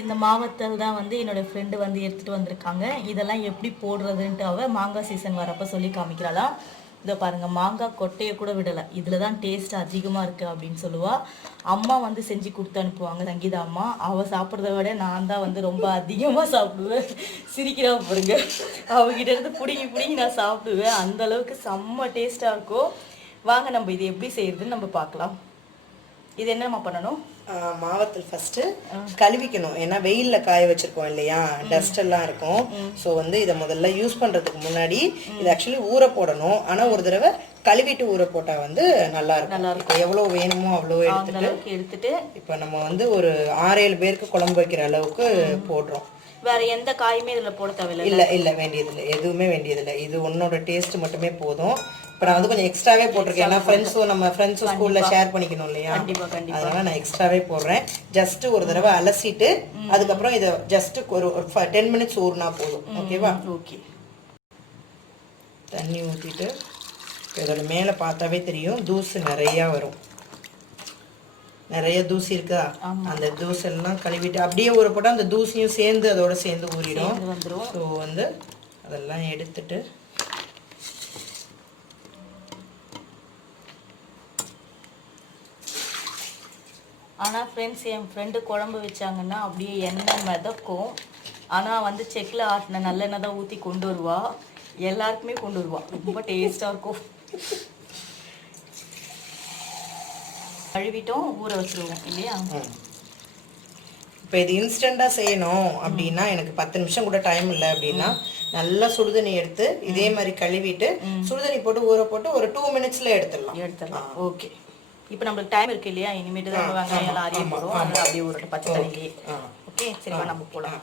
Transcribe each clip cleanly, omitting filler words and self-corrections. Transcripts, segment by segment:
இந்த மாவத்தல் தான் வந்து என்னோடய ஃப்ரெண்டு வந்து எடுத்துகிட்டு வந்திருக்காங்க. இதெல்லாம் எப்படி போடுறதுன்ட்டு அவள் மாங்காய் சீசன் வரப்போ சொல்லி காமிக்கிறாளாம். இதை பாருங்கள், மாங்காய் கொட்டையை கூட விடலை, இதில் தான் டேஸ்ட் அதிகமாக இருக்குது அப்படின்னு சொல்லுவாள். அம்மா வந்து செஞ்சு கொடுத்து அனுப்புவாங்க, சங்கீதா அம்மா. அவள் சாப்பிட்றத விட நான் தான் வந்து ரொம்ப அதிகமாக சாப்பிடுவேன். சிரிக்கிறா பாருங்க, அவகிட்ட இருந்து பிடிங்கி நான் சாப்பிடுவேன். அந்தளவுக்கு செம்ம டேஸ்ட்டாக இருக்கும். வாங்க நம்ம இது எப்படி செய்யறதுன்னு நம்ம பார்க்கலாம். இது என்னம்மா பண்ணணும்? மாவத்தல் ஃபஸ்ட்டு கழுவிக்கணும். ஏன்னா வெயிலில் காய வச்சுருக்கோம் இல்லையா, டஸ்ட் எல்லாம் இருக்கும். ஸோ வந்து இதை முதல்ல யூஸ் பண்ணுறதுக்கு முன்னாடி இது ஆக்சுவலி ஊற போடணும். ஆனால் ஒரு தடவை கழுவிட்டு ஊற போட்டால் வந்து நல்லா இருக்கும். எவ்வளோ வேணுமோ அவ்வளோ எடுத்துட்டு இப்போ நம்ம வந்து ஒரு 6-7 பேருக்கு குழம்பு வைக்கிற அளவுக்கு போடுறோம். வேற எந்த காயுமே இதில் போட தேவையில்லை? இல்லை வேண்டியதில்லை, எதுவுமே வேண்டியதில்லை. இது ஒன்னோட டேஸ்ட் மட்டுமே போதும். இப்போ நான் வந்து கொஞ்சம் எக்ஸ்ட்ராவே போட்டிருக்கேன். ஏன்னா நம்ம ஃப்ரெண்ட்ஸும் ஸ்கூலில் ஷேர் பண்ணிக்கணும் இல்லையா, அதனால நான் எக்ஸ்ட்ராவே போடுறேன். ஜஸ்ட் ஒரு தடவை அலசிட்டு அதுக்கப்புறம் இதை ஜஸ்ட் ஒரு 10 மினிட்ஸ் ஊறினா போதும். ஓகேவா? ஓகே. தண்ணி ஊற்றிட்டு இதோட மேலே பார்த்தாவே தெரியும் தூசு நிறையா வரும். நிறைய தூசி இருக்கா, அந்த தூசெல்லாம் கழுவிட்டு அப்படியே ஊற போட்டால் அந்த தூசியும் சேர்ந்து அதோட சேர்ந்து ஊறிடும். ஸோ வந்து அதெல்லாம் எடுத்துட்டு ஆனால் ஃப்ரெண்ட்ஸ், என் ஃப்ரெண்டு குழம்பு வச்சாங்கன்னா அப்படியே எண்ணெய் மிதக்கும். ஆனால் வந்து செக்கில் ஆட்டின நல்லெண்ணெய் தான் ஊற்றி கொண்டு வருவா. எல்லாருக்குமே கொண்டு வருவா, ரொம்ப டேஸ்ட்டாக இருக்கும். கழுவிட்டோம், ஊற வச்சுருவோம் இல்லையா? இப்போ இது இன்ஸ்டண்ட்டாக செய்யணும் அப்படின்னா எனக்கு 10 நிமிஷம் கூட டைம் இல்லை அப்படின்னா நல்லா சுடுதண்ணி எடுத்து இதே மாதிரி கழுவிட்டு சுடுதண்ணி போட்டு ஊற போட்டு ஒரு 2 மினிட்ஸில் எடுத்துடலாம். ஓகே. இப்போ நம்மளுக்கு டைம் இருக்கு இல்லையா, இனிமேட்டு தான் வெங்காயம் எல்லாம் அறிய போகிறோம். அதனால் அப்படியே ஒரு பச்சை தண்ணிலே. ஓகே, சரிப்பா, நம்ம போகலாம்.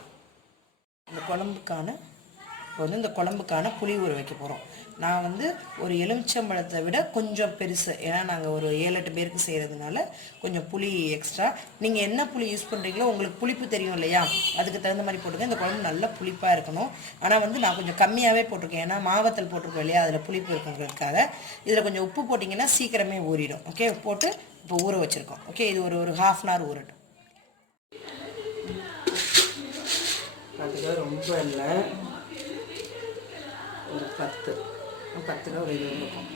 இந்த குழம்புக்கான புளி ஊற வைக்க போகிறோம். நான் வந்து ஒரு எலுமிச்சம்பழத்தை விட கொஞ்சம் பெருசு, ஏன்னா நாங்கள் ஒரு 7-8 பேருக்கு செய்கிறதுனால கொஞ்சம் புளி எக்ஸ்ட்ரா. நீங்கள் என்ன புளி யூஸ் பண்ணுறீங்களோ உங்களுக்கு புளிப்பு தெரியும் இல்லையா, அதுக்கு தகுந்த மாதிரி போட்டுருக்கேன். இந்த குழம்பு நல்லா புளிப்பாக இருக்கணும். ஆனால் வந்து நான் கொஞ்சம் கம்மியாகவே போட்டிருக்கேன், ஏன்னா மாவத்தல் போட்டிருக்கோம் இல்லையா, அதில் புளிப்பு இருக்குங்கிறதுக்காக. இதில் கொஞ்சம் உப்பு போட்டிங்கன்னா சீக்கிரமே ஊறிடும். ஓகே, போட்டு இப்போ ஊற வச்சுருக்கோம். ஓகே, இது ஒரு 1/2 hour ஊறட்டும். அதுக்கு ரொம்ப இல்லை, ஒரு 10 ஒரு 20 இருக்கும்.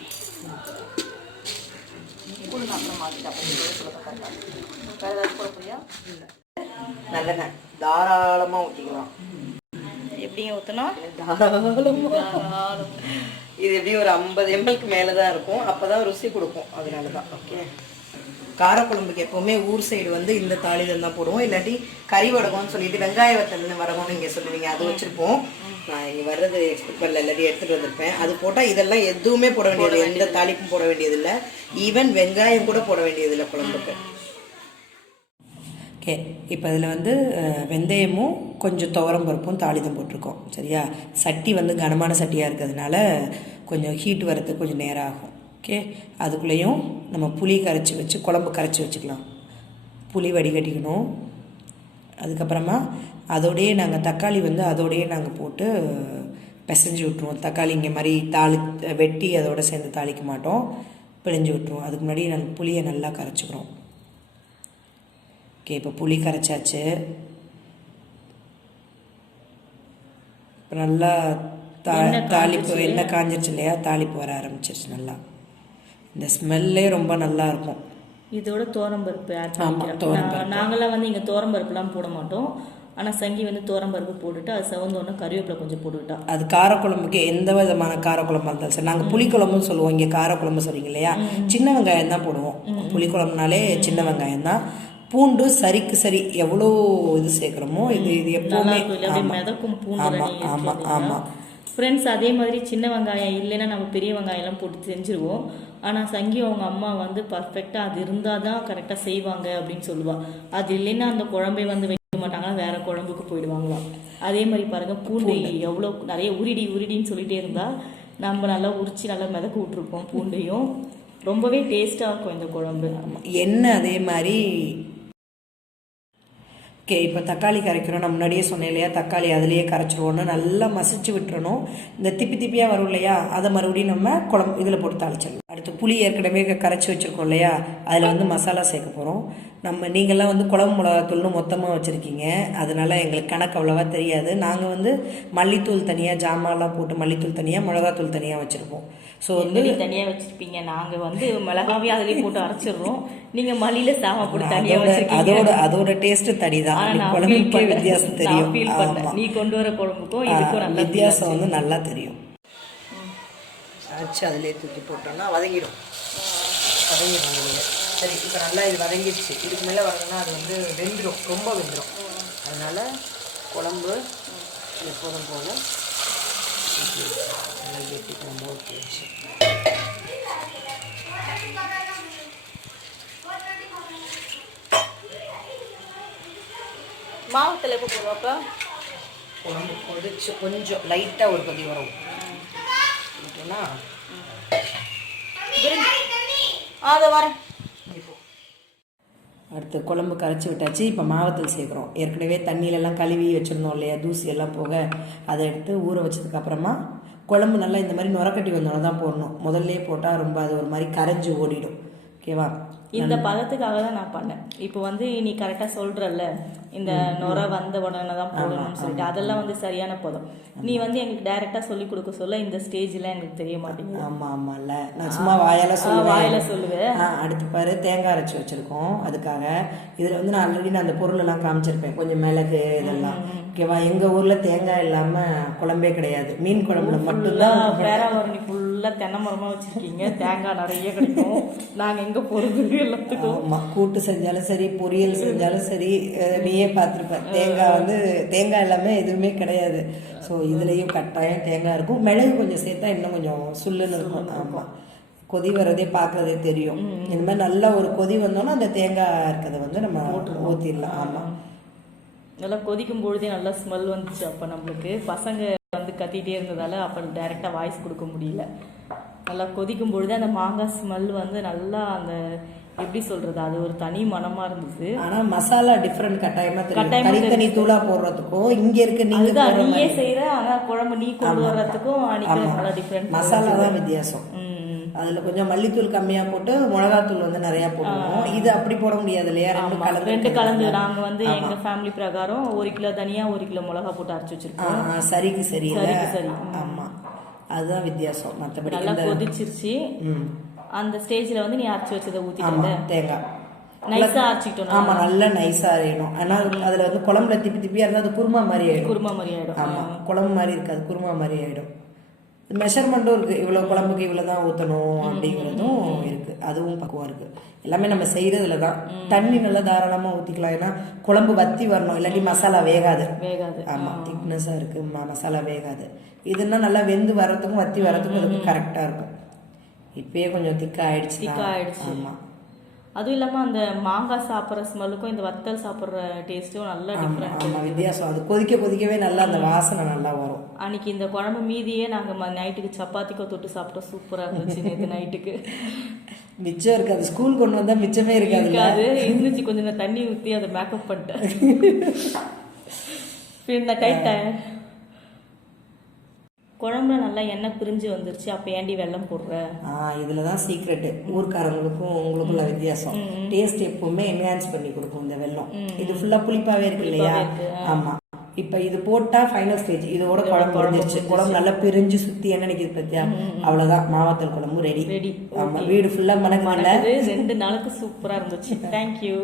நல்லெண்ணெய் தாராளமாக ஊற்றிக்கலாம். எப்படிங்க ஊற்றணும்? தாராளமாக. இது எப்படியும் ஒரு 50 ml மேலே தான் இருக்கும், அப்போ தான் ருசி கொடுக்கும். அதனால தான். ஓகே. காரக்குழம்புக்கு எப்போவுமே ஊர் சைடு வந்து இந்த தாளிதம் தான் போடுவோம். இல்லாட்டி கறி வடகம்னு சொல்லிட்டு வெங்காய வத்தல்னு வரகம்னு நீங்கள் சொல்லுவீங்க, அது வச்சுருப்போம். நான் இங்கே வர்றது எக்ஸ்பெக்ட் பண்ணல, எல்லாத்தையும் எடுத்துகிட்டு வந்திருப்பேன். அது போட்டால் இதெல்லாம் எதுவுமே போட வேண்டியது, எந்த தாளிப்பும் போட வேண்டியதில்லை. ஈவன் வெங்காயம் கூட போட வேண்டியதில்லை குழம்புக்கு. ஓகே, இப்போ இதில் வந்து வெந்தயமும் கொஞ்சம் துவரம் பருப்பும் தாளிதம் போட்டிருக்கோம். சரியா? சட்டி வந்து கனமான சட்டியாக இருக்கிறதுனால கொஞ்சம் ஹீட் வரதுக்கு கொஞ்சம் நேரம் ஆகும். ஓகே, அதுக்குள்ளேயும் நம்ம புளி கரைச்சி வச்சு குழம்பு கரைச்சி வச்சுக்கலாம். புளி வடிகட்டிக்கணும். அதுக்கப்புறமா அதோடையே நாங்கள் தக்காளி வந்து அதோடையே நாங்கள் போட்டு பிசைஞ்சு விட்ருவோம். தக்காளி இங்கே மாதிரி வெட்டி அதோடு சேர்ந்து தாளிக்க மாட்டோம், பிழிஞ்சு விட்ருவோம். அதுக்கு முன்னாடி நாங்கள் புளியை நல்லா கரைச்சிக்கிறோம். ஓகே, இப்போ புளி கரைச்சாச்சு. இப்போ நல்லா தாளிப்பு எண்ணெய் காஞ்சிருச்சு இல்லையா, தாளிப்பு வர ஆரம்பிச்சிருச்சு. நல்லா இந்த ஸ்மெல்லே ரொம்ப நல்லா இருக்கும். இதோட தோரம்பருப்பு ஆட் பண்ணிக்கிறோம். நாங்களாம் வந்து இங்கே தோரம்பருப்புலாம் போட மாட்டோம். ஆனால் சங்கி வந்து தோரம்பருப்பு போட்டுட்டு அது சவந்தோன்னா கறிவேப்பிலை கொஞ்சம் போட்டுக்கிட்டா. அது காரக்குழம்புக்கு எந்த விதமான காரக்குழம்பு இருந்தாலும் சரி, நாங்கள் புளிக்குழம்புன்னு சொல்லுவோம், இங்கே காரக்குழம்பு சொல்றீங்க இல்லையா, சின்ன வெங்காயம் தான் போடுவோம். புளிக்குழம்புனாலே சின்ன வெங்காயம் தான். பூண்டு சரிக்கு சரி எவ்வளோ இது சேர்க்குறோமோ இது எப்போவுமே மிதக்கும் பூண்டு. ஆமாம் ஆமாம் ஆமாம் ஃப்ரெண்ட்ஸ், அதே மாதிரி சின்ன வெங்காயம் இல்லைன்னா நம்ம பெரிய வெங்காயம்லாம் போட்டு செஞ்சுருவோம். ஆனால் சங்கி அவங்க அம்மா வந்து பர்ஃபெக்டாக அது இருந்தால் தான் கரெக்டாக செய்வாங்க அப்படின்னு சொல்லுவாள். அது இல்லைன்னா அந்த குழம்பை வந்து வைக்க மாட்டாங்கன்னா வேறு குழம்புக்கு போயிடுவாங்களாம். அதே மாதிரி பாருங்கள், பூண்டு எவ்வளோ நிறைய உரிடின்னு சொல்லிகிட்டே இருந்தால் நம்ம நல்லா உரிச்சு நல்லா மிதக்க விட்ருப்போம். பூண்டையும் ரொம்பவே டேஸ்ட்டாக இருக்கும் இந்த குழம்பு. எண்ணெய் அதே மாதிரி. ஓகே, இப்போ தக்காளி கரைக்கிறோம். நான் முன்னாடியே சொன்னேன் இல்லையா, தக்காளி அதிலேயே கரைச்சிருவோன்னு நல்லா மசிச்சு விட்டுறணும். இந்த திப்பியாக வரும் இல்லையா, அதை மறுபடியும் நம்ம குழம்பு இதில் போட்டு தாளிச்சிடணும். அடுத்து புளி ஏற்கனவே கரைச்சி வச்சுருக்கோம் இல்லையா, அதில் வந்து மசாலா சேர்க்க போகிறோம். நீங்கள்லாம் வந்து குழம்பு மிளகாத்தூள்னு மொத்தமாக வச்சுருக்கீங்க, அதனால எங்களுக்கு கணக்கு அவ்வளோவா தெரியாது. நாங்கள் வந்து மல்லித்தூள் தனியாக, ஜாமான்லாம் போட்டு மல்லித்தூள் தனியாக, மிளகாத்தூள் தனியாக வச்சுருப்போம். ஸோ வந்து தனியாக வச்சுருப்பீங்க, நாங்கள் வந்து மிளகாவே அதிலே போட்டு அரைச்சிடுறோம், நீங்கள் மல்லியில் சாமா போட்டு தனியாக வச்சுருக்கீங்க. அதோட டேஸ்ட்டு தனி தான், குழம்புக்கே வித்தியாசம் தெரியும். நீ கொண்டு வர குழம்புக்கும் இதுக்கும் நல்ல வித்தியாசம் வந்து நல்லா தெரியும். அரைச்சி அதிலே தூக்கி போட்டோம்னா வதங்கிடும். சரி, இப்போ நல்லா இது வதங்கிடுச்சு. இதுக்கு மேலே வரணும்னா அது வந்து வெந்துடும், ரொம்ப வெந்துடும். அதனால் குழம்பு எப்போதும் போல் நல்லா கெட்டி குழம்பு ஊற்றிடுச்சு. மாவத்தில் எப்போ போடுவாப்பா? குழம்பு கொதிச்சு கொஞ்சம் லைட்டாக ஒரு கொதி வரும். அதை வரேன். அடுத்து குழம்பு கரைச்சி விட்டாச்சு. இப்போ மாவத்தூள் சேர்க்குறோம். ஏற்கனவே தண்ணியிலலாம் கழுவி வச்சுருந்தோம் இல்லையா, தூசி எல்லாம் போக, அதை எடுத்து ஊற வச்சதுக்கப்புறமா குழம்பு நல்லா இந்த மாதிரி நுரக்கட்டி வந்தோன்னு தான் போடணும். முதல்லே போட்டால் ரொம்ப அது ஒரு மாதிரி கரைஞ்சி ஓடிடும். ஓகேவா? இந்த பதத்துக்காக தான் நான் பண்ணேன். இப்போ வந்து நீ கரெக்டாக சொல்கிறல்ல, இந்த நுர வந்த உடனே தான் போடணும்னு சொல்லிட்டு, அதெல்லாம் வந்து சரியான பதம். நீ வந்து எங்களுக்கு டைரெக்டாக சொல்லி கொடுக்க சொல்ல இந்த ஸ்டேஜில் எங்களுக்கு தெரிய மாட்டேங்குது. ஆமாம்ல, நான் சும்மா வாயால் சொல்லுவேன். அடுத்து பாரு, தேங்காய் அரைச்சி வச்சுருக்கோம். அதுக்காக இதில் வந்து நான் ஆல்ரெடி அந்த பொருளெல்லாம் காமிச்சிருப்பேன், கொஞ்சம் மிளகு இதெல்லாம். ஓகேவா? எங்கள் ஊரில் தேங்காய் இல்லாமல் குழம்பே கிடையாது. மீன் குழம்புல மட்டும்தான். பேராவரணி ஃபுல்லாக தென்னை மரமாக வச்சுருக்கீங்க, தேங்காய் நிறைய கிடைக்கும். நாங்கள் எங்கே போகிறது எல்லாத்துக்கும். ஆமாம், கூட்டு செஞ்சாலும் சரி, பொரியல் செஞ்சாலும் சரி, நீயே பார்த்துருப்பேன். தேங்காய் இல்லாமல் எதுவுமே கிடையாது. ஸோ இதுலேயும் கட்டாயம் தேங்காய் இருக்கும். மிளகு கொஞ்சம் சேர்த்தா இன்னும் கொஞ்சம் சுல்லுன்னு இருக்கும். ஆமாம், கொதி வர்றதே பார்க்குறதே தெரியும். இந்த மாதிரி நல்லா ஒரு கொதி வந்தோன்னா அந்த தேங்காய் இருக்கிறத வந்து நம்ம ஊற்றிடலாம். ஆமாம், நல்லா கொதிக்கும் பொழுதே நல்லா ஸ்மெல் வந்துச்சு. அப்போ நம்மளுக்கு பசங்க வந்து கத்திகிட்டே இருந்ததால் அப்போ டைரெக்டாக வாய்ஸ் கொடுக்க முடியல. நல்லா கொதிக்கும் பொழுதே அந்த மாங்காய் ஸ்மெல் வந்து நல்லா அந்த எப்படி சொல்றது, அது ஒரு தனி மனமா இருந்துச்சு. ஆனா மசாலா டிஃபரெண்ட் கட்டாயமா தெரியும். தனி தூளா போடுறதுக்கும் இங்க இருக்க நீயே செய்யற, ஆனா குழம்பு நீ கொண்டு வர்றதுக்கும் நல்லா டிஃபரெண்ட். மசாலா தான் வித்தியாசம். அதுல கொஞ்சம் மல்லித்தூள் கம்மியா போட்டு மிளகாத்தூள் வந்து நிறைய போடுவோம். இது அப்படி போட முடியாது இல்லையா, ரெண்டு கலந்து. நாங்க வந்து எங்க ஃபேமிலி பிரகாரம் 1 கிலோ தனியா 1 கிலோ மிளகா போட்டு அரைச்சு வச்சிருக்கோம். சரிக்கு சரி. சரி. ஆமா, அதுதான் வித்தியாசம். மற்றபடி நல்லா கொதிச்சிருச்சு. அந்த ஸ்டேஜ்ல வந்து நீ அரைச்சு வச்சதை ஊத்திட்டு தேங்காய் நைஸா அரைச்சிட்டோம். ஆமா, நல்லா நைஸா அரையணும். ஆனா அதுல வந்து குழம்புல திப்பி திப்பியா இருந்தா அது குருமா மாதிரி ஆயிடும். ஆமா, குழம்பு மாதிரி இருக்காது, குருமா மாதிரி ஆயிடும். மெஷர்மெண்ட்டும் இருக்கு, இவ்வளவு குழம்புக்கு இவ்வளவுதான் ஊற்றணும் அப்படிங்கிறதும் இருக்கு. அதுவும் பக்குவம் இருக்கு. எல்லாமே நம்ம செய்யறதுல தான். தண்ணி நல்லா தாராளமா ஊத்திக்கலாம், ஏன்னா குழம்பு வத்தி வரணும், இல்லாட்டி மசாலா வேகாது. ஆமா, திக்னஸா இருக்கு, மசாலா வேகாது. இதுன்னா நல்லா வெந்து வரதுக்கும் வத்தி வரதுக்கும் அதுக்கு கரெக்டா இருக்கும். இப்பயே கொஞ்சம் திக்கா ஆயிடுச்சு. ஆமா, அதுவும் இல்லாம அந்த மாங்காய் சாப்பிட்ற ஸ்மெல்லுக்கும் இந்த வத்தல் சாப்பிட்ற டேஸ்ட்டும் நல்லா டிஃப்ரெண்ட், வித்தியாசம். அது கொதிக்கவே நல்லா அந்த வாசனை நல்லா வரும். அன்னைக்கு இந்த குழம்பு மீதியே நாங்க நைட்டுக்கு சப்பாத்திக்கோ தொட்டு சாப்பிட்டோம். சூப்பரா இருந்துச்சு நேற்று நைட்டுக்கு. மிச்சம் இருக்காது, ஸ்கூல் கொண்டு வந்தா மிச்சமே இருக்காது. இருந்துச்சு, கொஞ்சம் தண்ணி ஊற்றி அதை மேக்கப் பண்ணிட்டேன். இந்த டைட் குழம்புல நல்லா எண்ணெய் பிரிஞ்சு வந்துருச்சு. அப்போ ஏண்டி வெல்லம் போடுற? இதில் தான் சீக்ரெட்டு. ஊர்க்காரங்களுக்கும் உங்களுக்குள்ள வித்தியாசம். டேஸ்ட் எப்பவுமே என்ஹான்ஸ் பண்ணி கொடுக்கும் இந்த வெல்லம். இது ஃபுல்லாக புளிப்பாகவே இருக்கு இல்லையா? ஆமாம், இப்போ இது போட்டால் ஃபைனல் ஸ்டேஜ். இதோட குழம்பு வந்துருச்சு. குழம்பு நல்லா பிரிஞ்சு சுற்றி என்ன நினைக்கிது பத்தியா? அவ்வளோதான், மாவத்தல் குழம்பு ரெடி. ஆமாம், வீடு ஃபுல்லாக மணக்கு. 2 நாளுக்கு சூப்பராக இருந்துச்சு. தேங்க்யூ.